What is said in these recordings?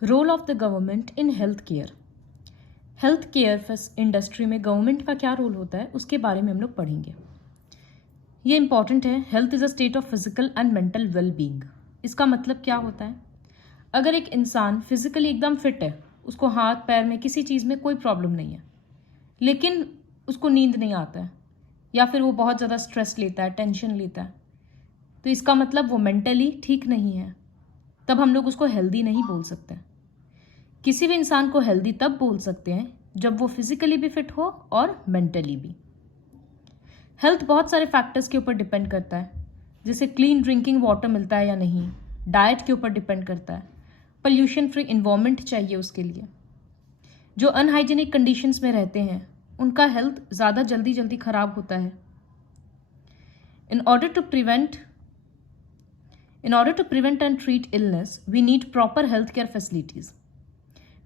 Role of the government in health care. Health care industry में government का क्या role होता है उसके बारे में हम लोग पढ़ेंगे। ये इंपॉर्टेंट है। Health is a state of physical and mental well being. इसका मतलब क्या होता है? अगर एक इंसान फिजिकली एकदम फिट है, उसको हाथ पैर में किसी चीज़ में कोई प्रॉब्लम नहीं है, लेकिन उसको नींद नहीं आता है या फिर वो बहुत ज़्यादा स्ट्रेस लेता है, टेंशन लेता है, तो इसका मतलब वो मेंटली ठीक नहीं है। तब हम लोग उसको हेल्दी नहीं बोल सकते। किसी भी इंसान को हेल्दी तब बोल सकते हैं जब वो फिजिकली भी फिट हो और मेंटली भी। हेल्थ बहुत सारे फैक्टर्स के ऊपर डिपेंड करता है, जैसे क्लीन ड्रिंकिंग वाटर मिलता है या नहीं, डाइट के ऊपर डिपेंड करता है, पोल्यूशन फ्री इन्वायरमेंट चाहिए उसके लिए। जो अनहाइजीनिक कंडीशंस में रहते हैं उनका हेल्थ ज़्यादा जल्दी ख़राब होता है। In order to prevent and treat illness, we need proper healthcare facilities.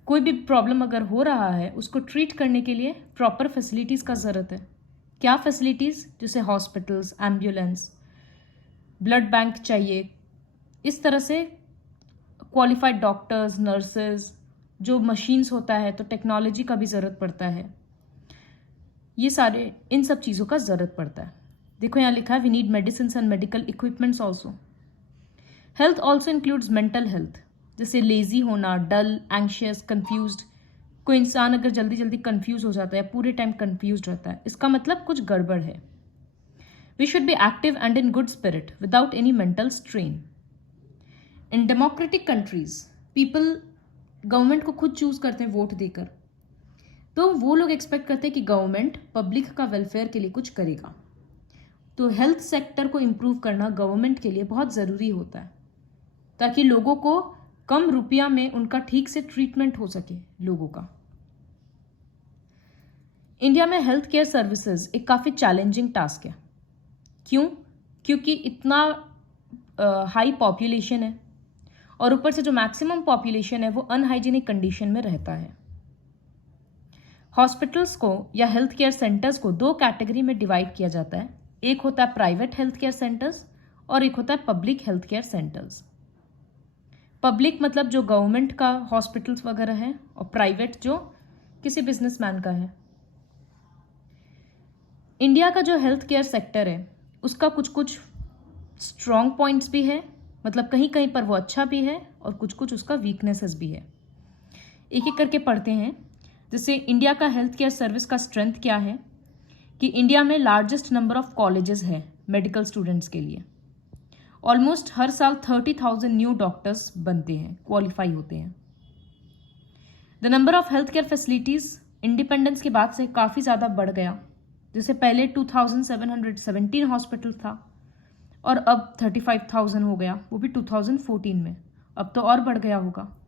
कोई भी प्रॉब्लम अगर हो रहा है उसको ट्रीट करने के लिए प्रॉपर फैसिलिटीज़ का ज़रूरत है। क्या फैसिलिटीज़? जैसे हॉस्पिटल्स, एम्बुलेंस, ब्लड बैंक चाहिए। इस तरह से क्वालिफाइड डॉक्टर्स, नर्सेज, जो मशीन्स होता है तो टेक्नोलॉजी का भी ज़रूरत पड़ता है। ये सारे इन सब चीज़ों का ज़रूरत पड़ता है। देखो यहाँ लिखा है we need medicine and medical equipments also. Health also includes mental health, जैसे लेजी होना, डल, एंग्शियस, कंफ्यूज्ड। कोई इंसान अगर जल्दी कंफ्यूज हो जाता है, पूरे टाइम कंफ्यूज रहता है, इसका मतलब कुछ गड़बड़ है। We should be active and in good spirit without any mental strain. In democratic countries people government को खुद चूज करते हैं वोट देकर, तो वो लोग एक्सपेक्ट करते हैं कि गवर्नमेंट पब्लिक का वेलफेयर के लिए कुछ करेगा। तो हेल्थ सेक्टर को इम्प्रूव करना गवर्नमेंट के लिए बहुत ज़रूरी होता है, ताकि लोगों को कम रुपया में उनका ठीक से ट्रीटमेंट हो सके लोगों का। इंडिया में हेल्थ केयर सर्विसेज एक काफ़ी चैलेंजिंग टास्क है। क्यों? क्योंकि इतना हाई पॉपुलेशन है और ऊपर से जो मैक्सिमम पॉपुलेशन है वो अनहाइजीनिक कंडीशन में रहता है। हॉस्पिटल्स को या हेल्थ केयर सेंटर्स को दो कैटेगरी में डिवाइड किया जाता है। एक होता है प्राइवेट हेल्थ केयर सेंटर्स और एक होता है public health care centres. Public मतलब जो गवर्नमेंट का हॉस्पिटल्स वगैरह है, और प्राइवेट जो किसी बिजनेसमैन का है। इंडिया का जो हेल्थ केयर सेक्टर है उसका कुछ स्ट्रॉन्ग पॉइंट्स भी है, मतलब कहीं कहीं पर वो अच्छा भी है और कुछ उसका वीकनेसेस भी है। एक एक करके पढ़ते हैं। जैसे इंडिया का हेल्थ केयर सर्विस का स्ट्रेंथ क्या है कि इंडिया में लार्जेस्ट नंबर ऑफ कॉलेजेस है मेडिकल स्टूडेंट्स के लिए। ऑलमोस्ट हर साल 30,000 न्यू डॉक्टर्स बनते हैं, क्वालिफाई होते हैं। The number of health care facilities independence के बाद से काफ़ी ज़्यादा बढ़ गया। जैसे पहले 2717 हॉस्पिटल था और अब 35,000 हो गया, वो भी 2014 में। अब तो और बढ़ गया होगा।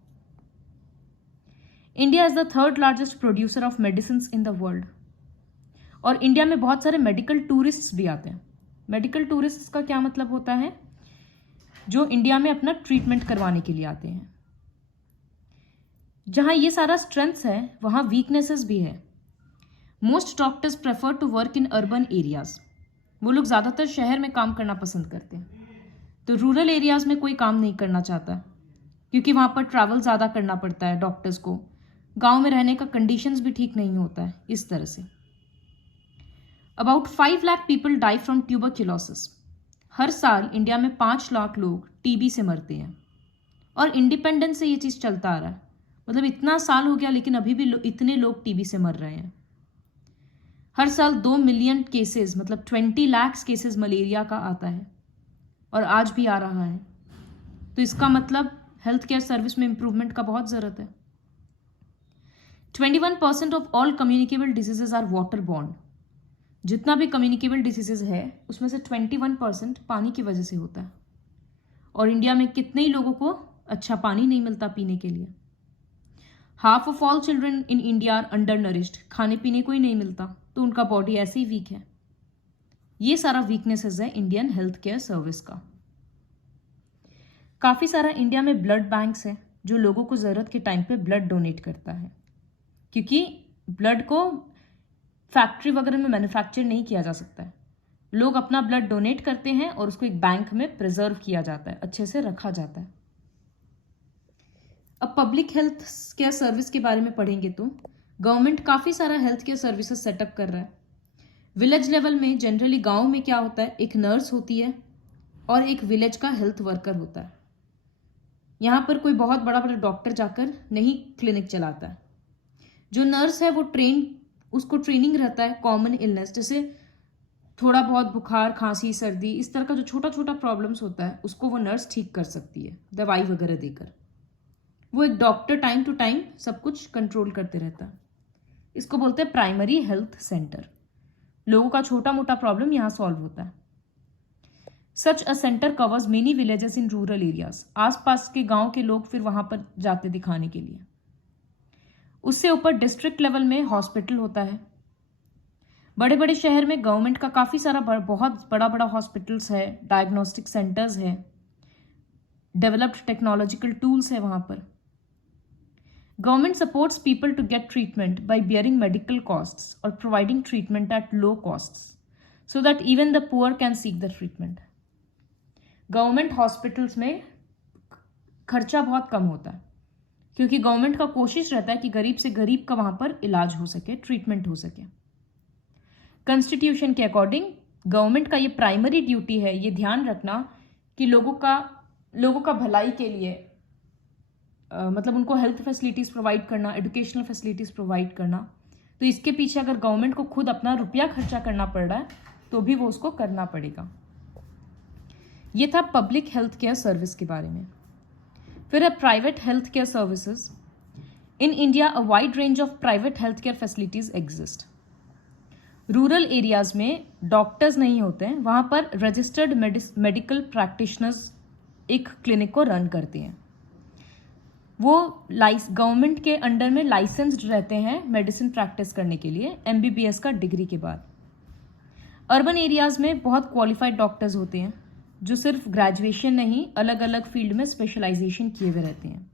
India is the third largest producer of medicine in the world. और इंडिया में बहुत सारे मेडिकल टूरिस्ट्स भी आते हैं। मेडिकल टूरिस्ट्स का क्या मतलब होता है? जो इंडिया में अपना ट्रीटमेंट करवाने के लिए आते हैं। जहां ये सारा स्ट्रेंथ्स है वहां वीकनेसेस भी है। Most doctors prefer to work in urban areas. वो लोग ज़्यादातर शहर में काम करना पसंद करते हैं, तो रूरल एरियाज में कोई काम नहीं करना चाहता, क्योंकि वहाँ पर ट्रैवल ज़्यादा करना पड़ता है डॉक्टर्स को। गाँव में रहने का कंडीशंस भी ठीक नहीं होता है। इस तरह से about 5 lakh people die from tuberculosis. हर साल इंडिया में 5 लाख लोग टीबी से मरते हैं, और इंडिपेंडेंस से ये चीज़ चलता आ रहा है। मतलब इतना साल हो गया लेकिन अभी भी इतने लोग टीबी से मर रहे हैं। हर साल 2 मिलियन केसेस, मतलब 20 लाख केसेस मलेरिया का आता है, और आज भी आ रहा है। तो इसका मतलब हेल्थ केयर सर्विस में इंप्रूवमेंट का बहुत ज़रूरत है। 21% of all communicable diseases are water borne. जितना भी कम्युनिकेबल डिसीजेज है उसमें से 21% पानी की वजह से होता है। और इंडिया में कितने ही लोगों को अच्छा पानी नहीं मिलता पीने के लिए। Half of all children in India are undernourished. खाने पीने को ही नहीं मिलता, तो उनका बॉडी ऐसे ही वीक है। ये सारा वीकनेसेस है इंडियन हेल्थ केयर सर्विस का। काफ़ी सारा इंडिया में ब्लड बैंक्स है जो लोगों को ज़रूरत के टाइम पे ब्लड डोनेट करता है, क्योंकि ब्लड को फैक्ट्री वगैरह में मैन्युफैक्चर नहीं किया जा सकता है। लोग अपना ब्लड डोनेट करते हैं और उसको एक बैंक में प्रिजर्व किया जाता है, अच्छे से रखा जाता है। अब पब्लिक हेल्थ केयर सर्विस के बारे में पढ़ेंगे तो गवर्नमेंट काफ़ी सारा हेल्थ केयर सर्विसेज सेटअप कर रहा है। विलेज लेवल में जनरली गांव में क्या होता है, एक नर्स होती है और एक विलेज का हेल्थ वर्कर होता है। यहाँ पर कोई बहुत बड़ा बड़ा डॉक्टर जाकर नहीं क्लिनिक चलाता है। जो नर्स है वो उसको ट्रेनिंग रहता है कॉमन इलनेस, जैसे थोड़ा बहुत बुखार, खांसी, सर्दी, इस तरह का जो छोटा छोटा प्रॉब्लम्स होता है उसको वो नर्स ठीक कर सकती है दवाई वगैरह देकर। वो एक डॉक्टर टाइम टू टाइम सब कुछ कंट्रोल करते रहता है। इसको बोलते हैं प्राइमरी हेल्थ सेंटर। लोगों का छोटा मोटा प्रॉब्लम यहाँ सॉल्व होता है। Such a centre covers many villages in rural areas. आसपास के गांव के लोग फिर वहां पर जाते दिखाने के लिए। उससे ऊपर डिस्ट्रिक्ट लेवल में हॉस्पिटल होता है। बड़े बड़े शहर में गवर्नमेंट का काफ़ी सारा बहुत बड़ा बड़ा हॉस्पिटल्स है, डायग्नोस्टिक सेंटर्स है, डेवलप्ड टेक्नोलॉजिकल टूल्स है वहाँ पर। Government supports people to get treatment by bearing medical costs और providing treatment at low costs so that even the poor can seek the treatment. Government hospitals में खर्चा बहुत कम होता है क्योंकि गवर्नमेंट का कोशिश रहता है कि गरीब से गरीब का वहाँ पर इलाज हो सके, ट्रीटमेंट हो सके। कॉन्स्टिट्यूशन के अकॉर्डिंग गवर्नमेंट का ये प्राइमरी ड्यूटी है ये ध्यान रखना कि लोगों का भलाई के लिए मतलब उनको हेल्थ फैसिलिटीज़ प्रोवाइड करना, एजुकेशनल फैसिलिटीज़ प्रोवाइड करना। तो इसके पीछे अगर गवर्नमेंट को खुद अपना रुपया खर्चा करना पड़ रहा है तो भी वो उसको करना पड़ेगा। ये था पब्लिक हेल्थ केयर सर्विस के बारे में। फिर है private health care services. In India a wide range of private health care facilities exist. Rural areas में डॉक्टर्स नहीं होते हैं, वहाँ पर रजिस्टर्ड मेडिकल प्रैक्टिशनर्स एक क्लिनिक को रन करते हैं। वो गवर्नमेंट के अंडर में लाइसेंस्ड रहते हैं मेडिसिन प्रैक्टिस करने के लिए MBBS का डिग्री के बाद। अर्बन एरियाज में बहुत क्वालिफाइड डॉक्टर्स होते हैं जो सिर्फ ग्रेजुएशन नहीं, अलग अलग फील्ड में स्पेशलाइजेशन किए हुए रहते हैं।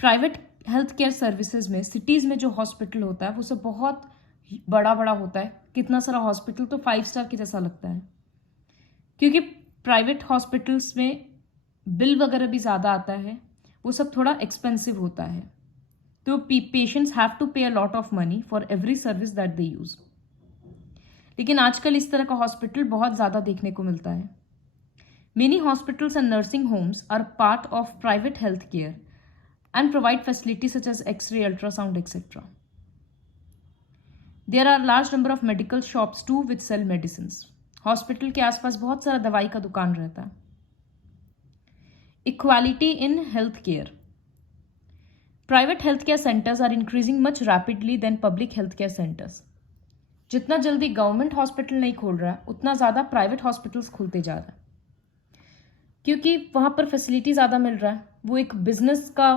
प्राइवेट हेल्थ केयर सर्विसेज में सिटीज़ में जो हॉस्पिटल होता है वो सब बहुत बड़ा बड़ा होता है। कितना सारा हॉस्पिटल तो 5 स्टार के जैसा लगता है क्योंकि प्राइवेट हॉस्पिटल्स में बिल वगैरह भी ज़्यादा आता है, वो सब थोड़ा एक्सपेंसिव होता है। तो पेशेंट्स हैव टू पे a lot of money for every service that they use. लेकिन आजकल इस तरह का हॉस्पिटल बहुत ज़्यादा देखने को मिलता है। Many hospitals and nursing homes are part of private health care and provide facilities such as x-ray, ultrasound etcetera. There are large number of medical shops to which sell medicines. Hospital के आसपास बहुत सारा दवाई का दुकान रहता है। Equality in health care. Private health care centres are increasing much rapidly than public health care centres. जितना जल्दी गवर्नमेंट हॉस्पिटल नहीं खोल रहा है उतना ज़्यादा प्राइवेट हॉस्पिटल्स खुलते जा रहा है क्योंकि वहाँ पर फैसिलिटी ज़्यादा मिल रहा है। वो एक बिजनेस का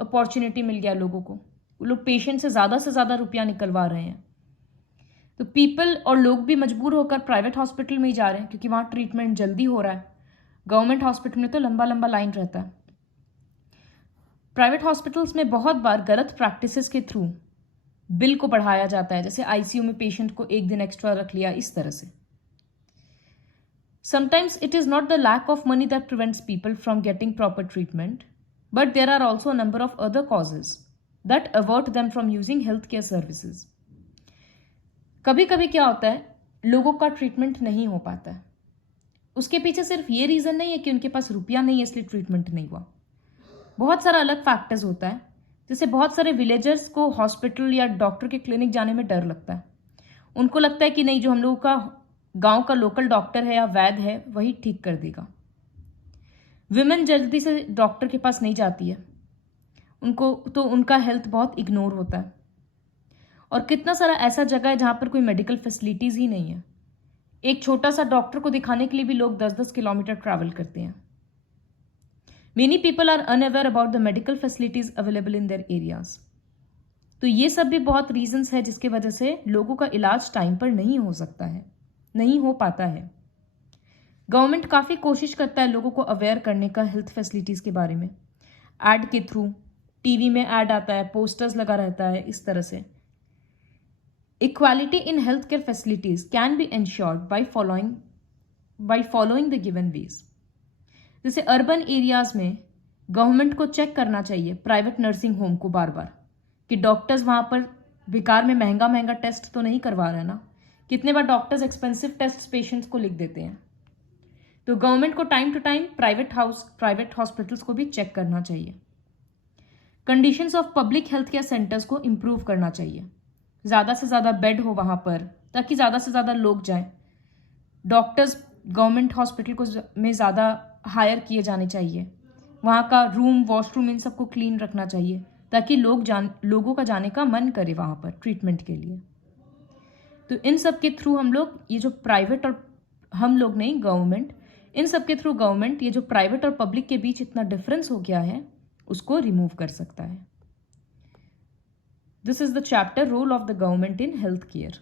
अपॉर्चुनिटी मिल गया लोगों को। वो लोग पेशेंट से ज़्यादा रुपया निकलवा रहे हैं। तो पीपल और लोग भी मजबूर होकर प्राइवेट हॉस्पिटल में ही जा रहे हैं क्योंकि वहाँ ट्रीटमेंट जल्दी हो रहा है। गवर्नमेंट हॉस्पिटल में तो लंबा लंबा लाइन रहता है। प्राइवेट हॉस्पिटल्स में बहुत बार गलत प्रैक्टिसेस के थ्रू बिल को बढ़ाया जाता है, जैसे ICU में पेशेंट को 1 दिन एक्स्ट्रा रख लिया, इस तरह से। Sometimes it is not the lack of money that prevents people from getting proper treatment, but there are also a number of other causes that avert them from using healthcare services. कभी कभी क्या होता है, लोगों का treatment नहीं हो पाता है। उसके पीछे सिर्फ ये रीज़न नहीं है कि उनके पास रुपया नहीं है इसलिए ट्रीटमेंट नहीं हुआ। बहुत सारा अलग फैक्टर्स होता है। जैसे बहुत सारे विलेजर्स को हॉस्पिटल या डॉक्टर के क्लिनिक जाने में डर लगता है। उनको लगता है कि नहीं, जो हम लोगों का गांव का लोकल डॉक्टर है या वैद्य है वही ठीक कर देगा। विमेन जल्दी से डॉक्टर के पास नहीं जाती है, उनका हेल्थ बहुत इग्नोर होता है। और कितना सारा ऐसा जगह है जहाँ पर कोई मेडिकल फैसिलिटीज़ ही नहीं है। एक छोटा सा डॉक्टर को दिखाने के लिए भी लोग 10-10 किलोमीटर ट्रैवल करते हैं। Many people are unaware about the medical facilities available in their areas. तो ये सब भी बहुत रीजंस है जिसके वजह से लोगों का इलाज टाइम पर नहीं हो सकता है, नहीं हो पाता है। गवर्नमेंट काफ़ी कोशिश करता है लोगों को अवेयर करने का हेल्थ फैसिलिटीज़ के बारे में। एड के थ्रू, टीवी में एड आता है, पोस्टर्स लगा रहता है, इस तरह से। Equality in health care facilities can be ensured by following the given ways. जैसे अर्बन एरियाज में गवर्नमेंट को चेक करना चाहिए प्राइवेट नर्सिंग होम को बार बार कि डॉक्टर्स वहाँ पर बेकार में महंगा महंगा टेस्ट तो नहीं करवा रहे ना। कितने बार डॉक्टर्स एक्सपेंसिव टेस्ट पेशेंट्स को लिख देते हैं। तो गवर्नमेंट को time to time private hospitals को भी चेक करना चाहिए। Conditions of public health care centres को इम्प्रूव करना चाहिए, ज़्यादा से ज़्यादा बेड हो वहाँ पर ताकि ज़्यादा से ज़्यादा लोग जाएं। डॉक्टर्स गवर्नमेंट हॉस्पिटल को में ज़्यादा हायर किए जाने चाहिए। वहाँ का रूम, वॉशरूम, इन सबको क्लीन रखना चाहिए ताकि लोगों का जाने का मन करे वहाँ पर ट्रीटमेंट के लिए। तो इन सब के थ्रू हम लोग ये जो प्राइवेट और हम लोग नहीं गवर्नमेंट, इन सब के थ्रू गवर्नमेंट ये जो प्राइवेट और पब्लिक के बीच इतना डिफरेंस हो गया है उसको रिमूव कर सकता है। This is the chapter role of the government in health care.